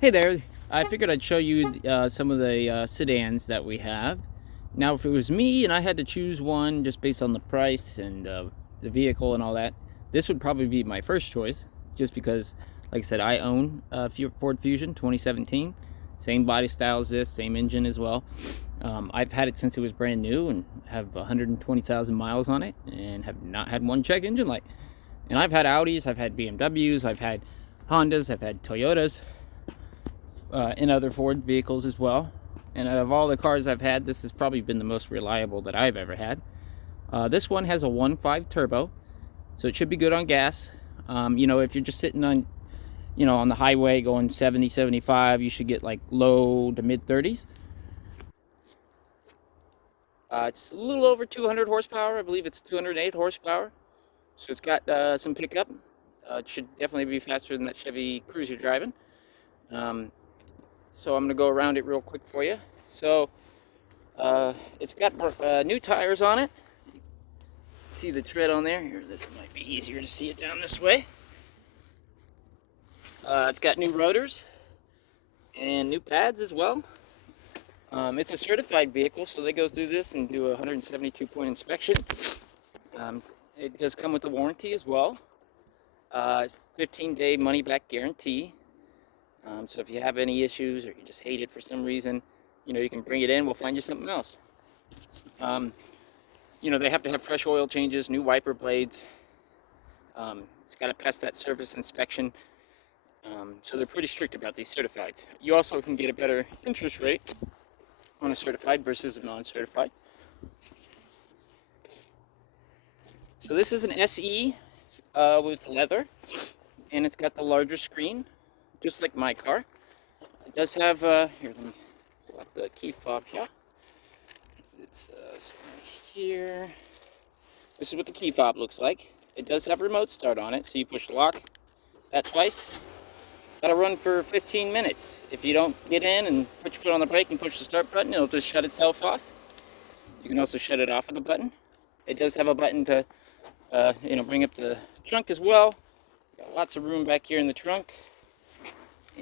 Hey there. I figured I'd show you some of the sedans that we have. Now, if it was me and I had to choose one just based on the price and the vehicle and all that, this would probably be my first choice, just because, like I said, I own a Ford Fusion 2017. Same body style as this, same engine as well. I've had it since it was brand new and have 120,000 miles on it and have not had one check engine light. And I've had Audis, I've had BMWs, I've had Hondas, I've had Toyotas, in other Ford vehicles as well. And out of all the cars I've had, this has probably been the most reliable that I've ever had. This one has a 1.5 turbo, so it should be good on gas. If you're just sitting on, on the highway going 70, 75, you should get like low to mid 30s. It's a little over 200 horsepower. I believe it's 208 horsepower. So it's got some pickup. It should definitely be faster than that Chevy Cruze you're driving. So I'm going to go around it real quick for you. So it's got new tires on it. See the tread on there? Here, this might be easier to see it down this way. It's got new rotors and new pads as well. It's a certified vehicle, so they go through this and do a 172-point inspection. It does come with a warranty as well. 15-day money-back guarantee. So if you have any issues or you just hate it for some reason, you can bring it in. We'll find you something else. They have to have fresh oil changes, new wiper blades. It's got to pass that service inspection. So they're pretty strict about these certifieds. You also can get a better interest rate on a certified versus a non-certified. So this is an SE with leather, and it's got the larger screen, just like my car. It does have, here, let me pull out the key fob here. It's here. This is what the key fob looks like. It does have remote start on it, so you push the lock that twice. That'll run for 15 minutes. If you don't get in and put your foot on the brake and push the start button, it'll just shut itself off. You can also shut it off with a button. It does have a button to, bring up the trunk as well. Got lots of room back here in the trunk.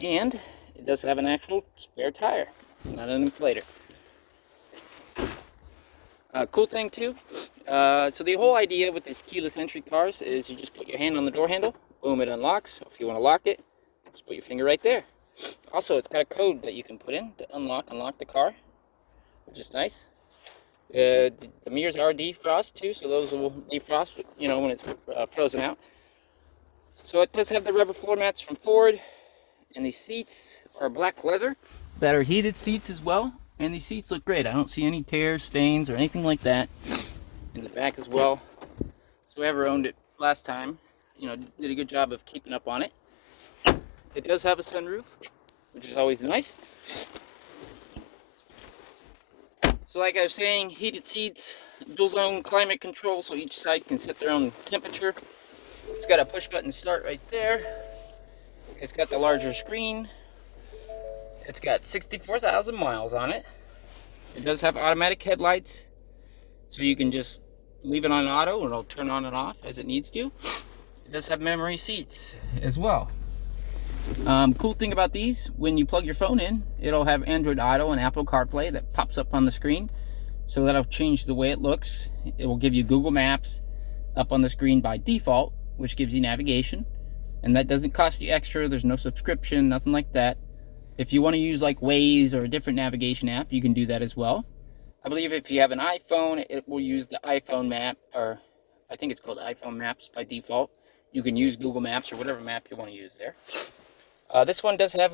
And it does have an actual spare tire, not an inflator. Cool thing too, so the whole idea with these keyless entry cars is you just put your hand on the door handle, boom, it unlocks. If you want to lock it, just put your finger right there. Also, it's got a code that you can put in to unlock the car, which is nice. The mirrors are defrost too, so those will defrost, when it's frozen out. So it does have the rubber floor mats from Ford, and these seats are black leather that are heated seats as well. And these seats look great. I don't see any tears, stains, or anything like that. In the back as well. So whoever owned it last time, did a good job of keeping up on it. It does have a sunroof, which is always nice. So like I was saying, heated seats, dual zone climate control, so each side can set their own temperature. It's got a push button start right there. It's got the larger screen. It's got 64,000 miles on it. It does have automatic headlights, so you can just leave it on auto and it'll turn on and off as it needs to. It does have memory seats as well. Cool thing about these, when you plug your phone in, it'll have Android Auto and Apple CarPlay that pops up on the screen. So that'll change the way it looks. It will give you Google Maps up on the screen by default, which gives you navigation. And that doesn't cost you extra. There's no subscription, nothing like that. If you want to use like Waze or a different navigation app, you can do that as well. I believe if you have an iPhone, it will use the iPhone map, or I think it's called iPhone Maps by default. You can use Google Maps or whatever map you want to use there. This one does have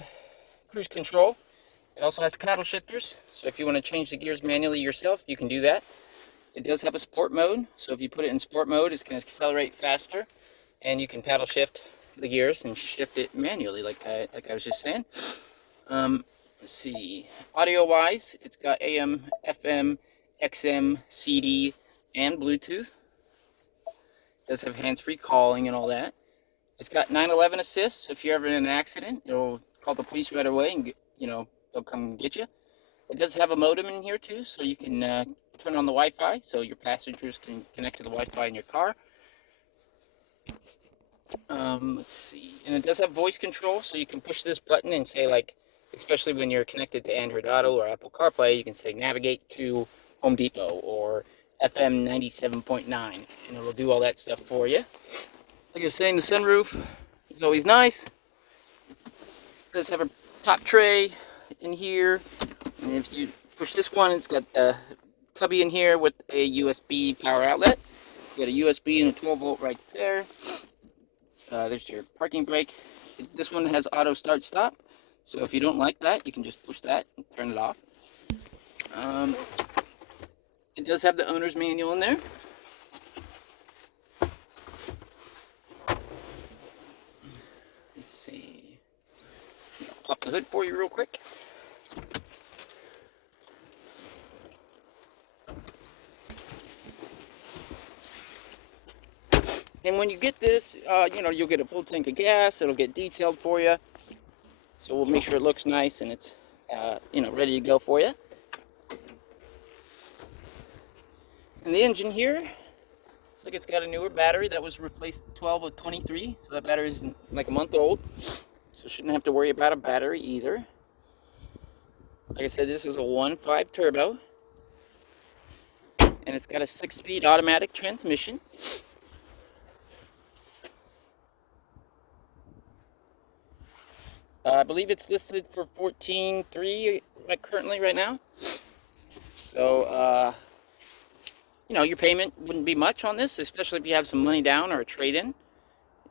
cruise control. It also has paddle shifters, so if you want to change the gears manually yourself, you can do that. It does have a sport mode, so if you put it in sport mode, it's going to accelerate faster, and you can paddle shift the gears and shift it manually, like I was just saying. Let's see. Audio-wise, it's got AM, FM, XM, CD, and Bluetooth. It does have hands-free calling and all that. It's got 911 assist, so if you're ever in an accident, it'll call the police right away and they'll come get you. It does have a modem in here too, so you can turn on the Wi-Fi, so your passengers can connect to the Wi-Fi in your car. Let's see, and it does have voice control, so you can push this button and say, like, especially when you're connected to Android Auto or Apple CarPlay, you can say navigate to Home Depot or FM 97.9, and it'll do all that stuff for you. Like I was saying, the sunroof is always nice. It does have a top tray in here, and if you push this one, it's got a cubby in here with a USB power outlet. You got a USB and a 12 volt right there. There's your parking brake. This one has auto start stop, so if you don't like that, you can just push that and turn it off. It does have the owner's manual in there. Let's see. I'll pop the hood for you real quick. And when you get this, you'll get a full tank of gas. It'll get detailed for you. So we'll make sure it looks nice and it's, ready to go for you. And the engine here, looks like it's got a newer battery that was replaced 12 of 23. So that battery is like a month old. So shouldn't have to worry about a battery either. Like I said, this is a 1.5 turbo. And it's got a 6-speed automatic transmission. I believe it's listed for $14,300 currently right now. So, your payment wouldn't be much on this, especially if you have some money down or a trade-in.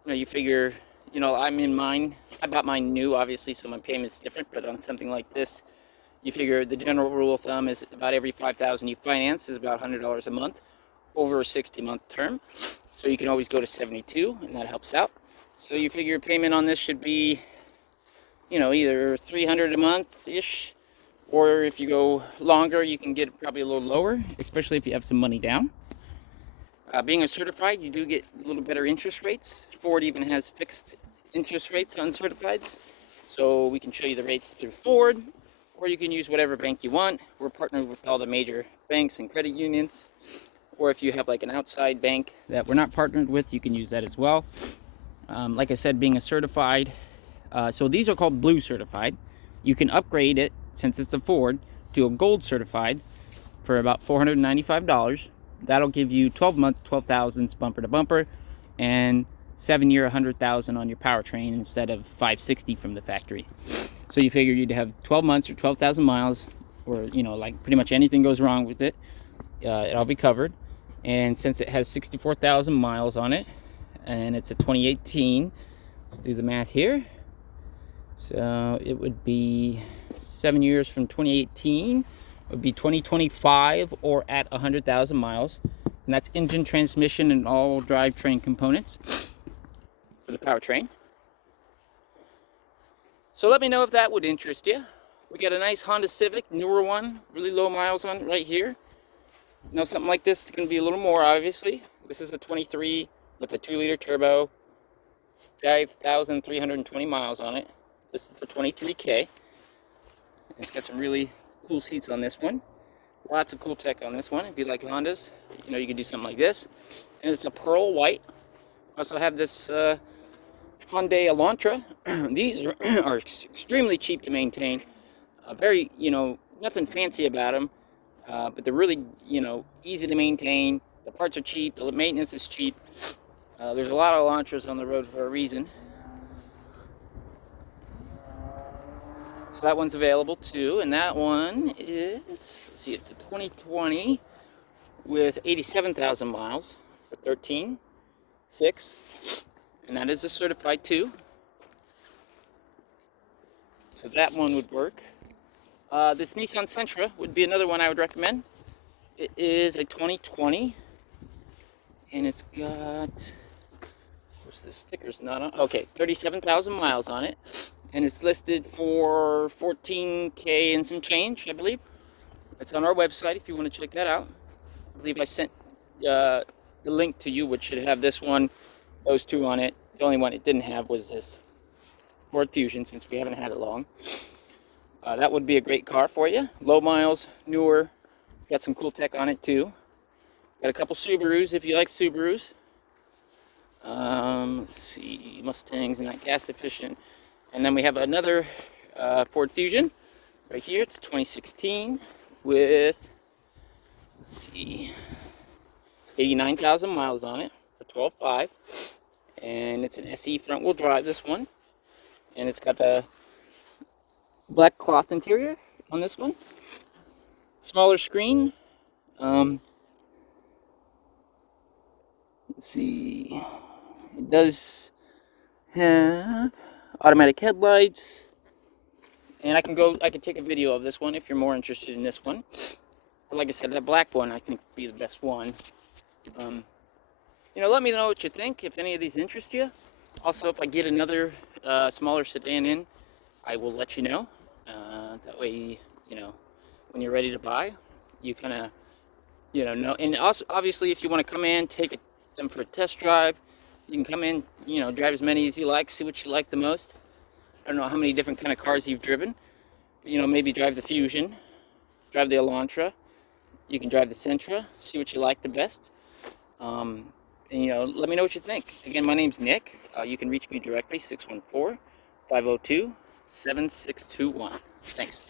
You figure, I'm in mine. I bought mine new, obviously, so my payment's different. But on something like this, you figure the general rule of thumb is about every $5,000 you finance is about $100 a month over a 60-month term. So you can always go to 72, and that helps out. So you figure your payment on this should be, either $300 a month-ish, or if you go longer, you can get probably a little lower, especially if you have some money down. Being a certified, you do get a little better interest rates. Ford even has fixed interest rates on certifieds, so we can show you the rates through Ford, or you can use whatever bank you want. We're partnered with all the major banks and credit unions, or if you have like an outside bank that we're not partnered with, you can use that as well. Like I said, being a certified, so these are called Blue Certified. You can upgrade it, since it's a Ford, to a Gold Certified for about $495. That'll give you 12-month, 12,000s bumper to bumper, and 7-year, 100,000 on your powertrain instead of 560 from the factory. So you figure you'd have 12 months or 12,000 miles, or like pretty much anything goes wrong with it, it'll be covered. And since it has 64,000 miles on it, and it's a 2018, let's do the math here. So it would be 7 years from 2018. It would be 2025 or at 100,000 miles. And that's engine, transmission, and all drivetrain components for the powertrain. So let me know if that would interest you. We got a nice Honda Civic, newer one, really low miles on it right here. Something like this is going to be a little more, obviously. This is a 23 with a 2-liter turbo, 5,320 miles on it. This is for $23,000. It's got some really cool seats on this one. Lots of cool tech on this one. If you like Hondas, you can do something like this. And it's a pearl white. Also have this Hyundai Elantra. These are extremely cheap to maintain. Very, nothing fancy about them. But they're really, easy to maintain. The parts are cheap. The maintenance is cheap. There's a lot of Elantras on the road for a reason. So that one's available too, and that one is, let's see, it's a 2020 with 87,000 miles for $13,600, and that is a certified too. So that one would work. This Nissan Sentra would be another one I would recommend. It is a 2020, and it's got, of course the sticker's not on, okay, 37,000 miles on it. And it's listed for $14,000 and some change, I believe. It's on our website if you want to check that out. I believe I sent the link to you, which should have this one, those two on it. The only one it didn't have was this Ford Fusion, since we haven't had it long. That would be a great car for you. Low miles, newer. It's got some cool tech on it too. Got a couple Subarus if you like Subarus. Let's see, Mustangs and not gas efficient. And then we have another Ford Fusion right here. It's 2016 with, let's see, 89,000 miles on it for 12.5, and it's an SE front wheel drive, this one, and it's got the black cloth interior on this one, smaller screen. Let's see, it does have automatic headlights, and I can take a video of this one if you're more interested in this one. But like I said, that black one I think would be the best one. Let me know what you think, if any of these interest you. Also, if I get another smaller sedan in, I will let you know. That way, when you're ready to buy, you kind of, know. And also, obviously, if you want to come in, take them for a test drive, you can come in, drive as many as you like, see what you like the most. I don't know how many different kind of cars you've driven. Maybe drive the Fusion, drive the Elantra. You can drive the Sentra, see what you like the best. And, let me know what you think. Again, my name's Nick. You can reach me directly, 614-502-7621. Thanks.